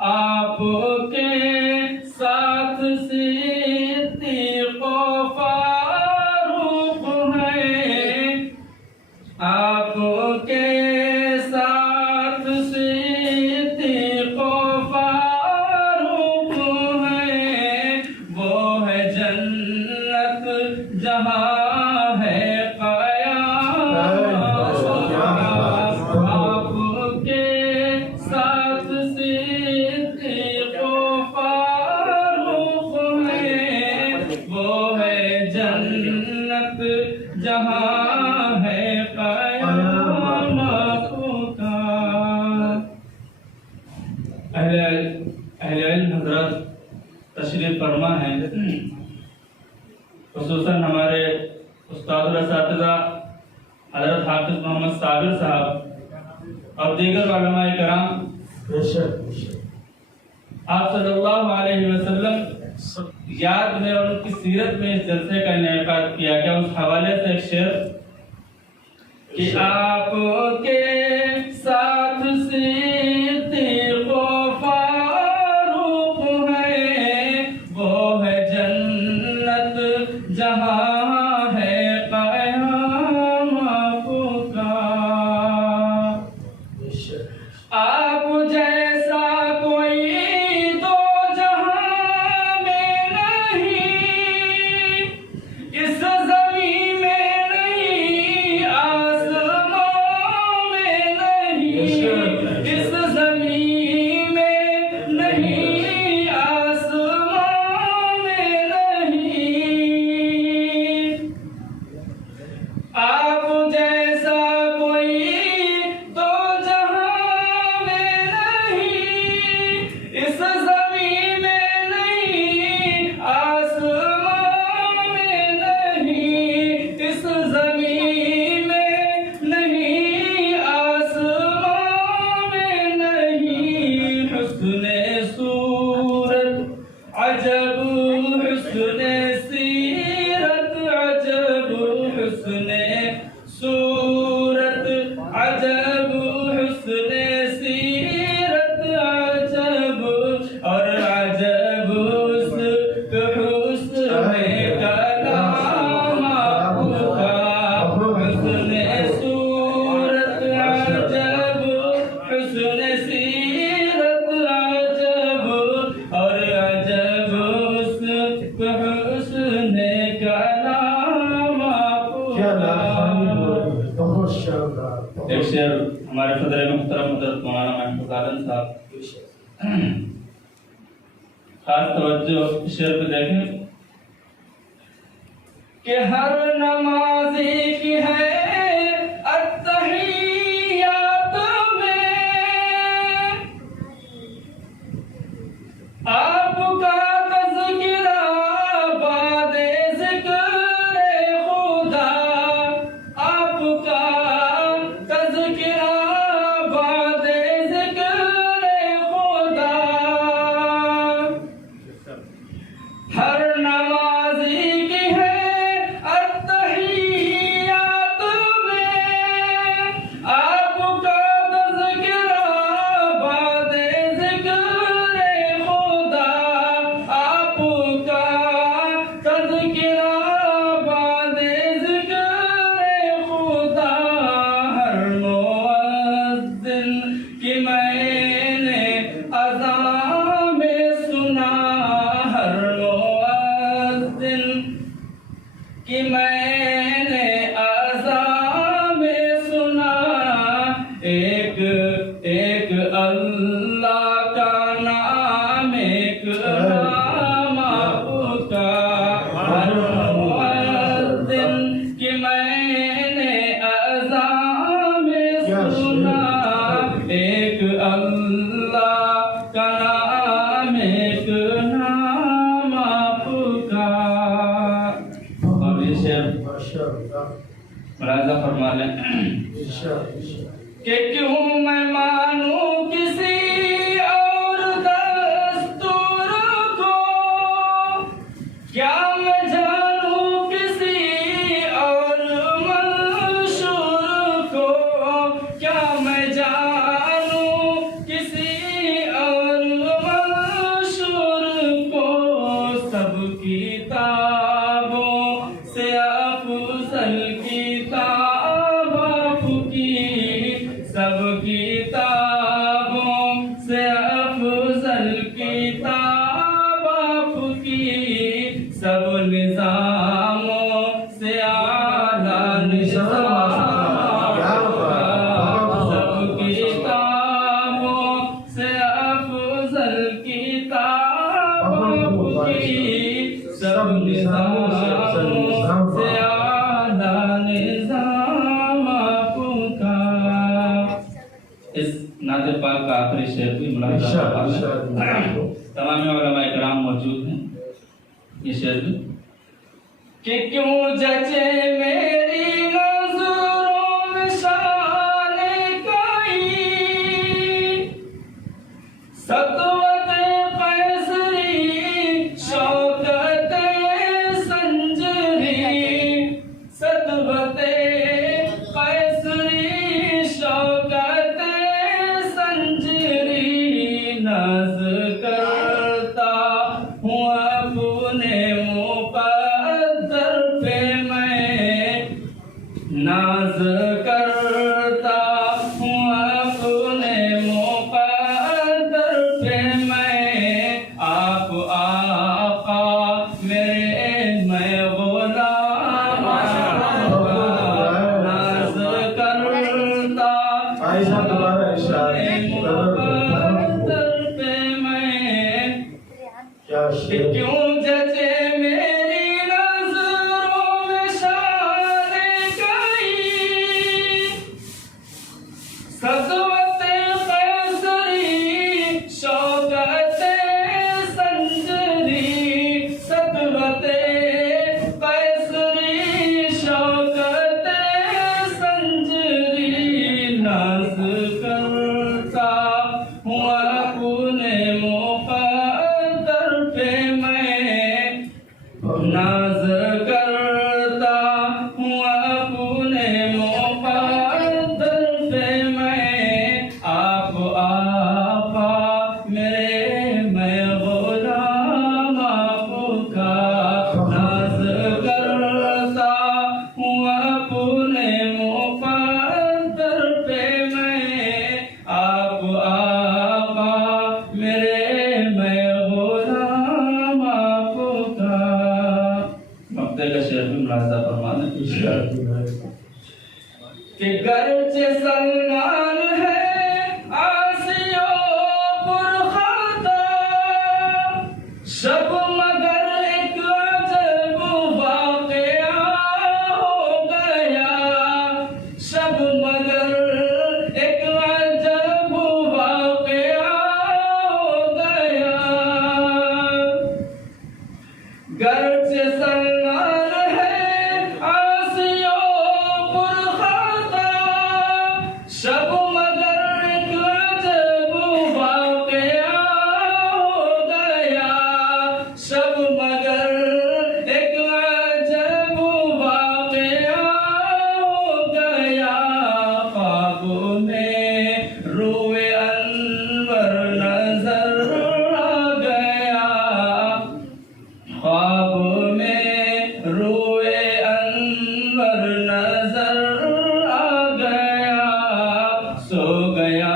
आपके साथ सिद्दीक़ फारूक है, आपके साथ सिद्दीक़ फारूक है, वो है जन्नत जहाँ है जहाँ है क़यामत का। अहले इल्म हज़रत तशरीफ़ फरमा है, ख़ुसूसन हमारे उस्ताद और असातिज़ा हज़रत हाफ़िज़ मोहम्मद साबिर साहब और दीगर उलमाए कराम। आप सल्लल्लाहु अलैहि वसल्लम याद में और उनकी सीरत में इस जलसे का इनेकाद किया गया। उस हवाले से एक शेर कि आपके साथ सिद्दीक़ फारूक है, वो है जन्नत जहाँ है क़यामत का। आप जैसा कोई दो जहां में नहीं, इस ज़मीन में नहीं, आसमान में नहीं, इस ज़मीन में नहीं, आसमान में नहीं। आप जैसा कोई दो जहां में नहीं, इस ज़मीन में नहीं, आसमान में नहीं, इस ज़मीन में नहीं, आसमान में नहीं। हुस्ने सूरत अजब, हुस्ने सीरत अजब, हुस्ने सूरत अजब, हुस्ने सीरत अजब, और अजब हुस्ने कलाम आपका। हुस्ने सूरत अजब, हुस्ने सीरत अजब, और अजब हुस्ने कलाम आपका। एक शेर हमारे सदर मुहतरम हज़रत मौलाना महमूद आलम साहब, खास तवज्जो शेर पे देखें कि हर नमाज़ी की है अत्तहियात में आपका तज़किरा बादे ज़िक्रे खुदा, आपका तज़किरा बादे ज़िक्रे खुदा। हर नमाज़ी की है अत्तहियात में आपका तज़किरा बादे ज़िक्रे खुदा, आपका तज़किरा बादे ज़िक्रे खुदा। हर मुअज़्ज़िन की मैंने अज़ान में सुना, हर मुअज़्ज़िन की मैंने अज़ान में सुना। एक एक अल्लाह का नाम, एक नाम आपका। हर मुअज़्ज़िन की मैंने अज़ान में सुना, एक अल्लाह का नाम, एक नाम आपका। और ये शेर मुलाज़ा फरमा लें कि क्यों मैं मानूं किसी और दस्तूर को, क्या मैं जानूं किसी और मंशूर को, क्या मैं जानूं सब किताबों से अफजल किताब आपकी, सब निजामों से आला निजाम आपका, सब किताबों से अफजल किताब आपकी, सब निजामों से आला निजाम आपका। इस नाते पाक का आखिरी शेर भी तमाम उलमा इकराम मौजूद हैं। ये शेर भी कि क्यों जचे मेरी नज़रों में शान काई, सतवत कैसरी शौकत संजरी, सतवत कैसरी शौकत संजरी, नाज करता हूँ अपने मुक़द्दर पे मैं, नाज करता हूँ अपने मुक़द्दर पे मैं, आप आका मेरे मैं गुलाम आपका, नाज करता अपने मुक़द्दर पे मैं, कि क्यों जचे मेरी नज़रों में शान काई, सतवत कैसरी शौकत संजरी, सतवत कैसरी शौकत संजरी, नाज करता हूँ अपने मुक़द्दर पे मैं, नाज करता हूँ अपने मुक़द्दर पे मैं, आप आका मेरे मैं गुलाम आपका, नाज करता हूँ अपने मुक़द्दर पे मैं, आप आका मेरे मैं गुलाम आपका। मक्ते का शेर भी मुलाजा फरमाना कि गर्चे सलमान है आसियो पुरखता, शब मगर एक अजब वाक़या हो गया, शब मगर एक अजब वाक़या हो गया, गर्चे सलमान है आसियो पुरखता, शब मगर एक अजब वाक़या हो गया, शब मगर एक अजब वाक़या हो गया, ख्वाबों में रूए अनवर नजर आ गया, ख्वाब में रूए अनवर नजर आ गया, सो गया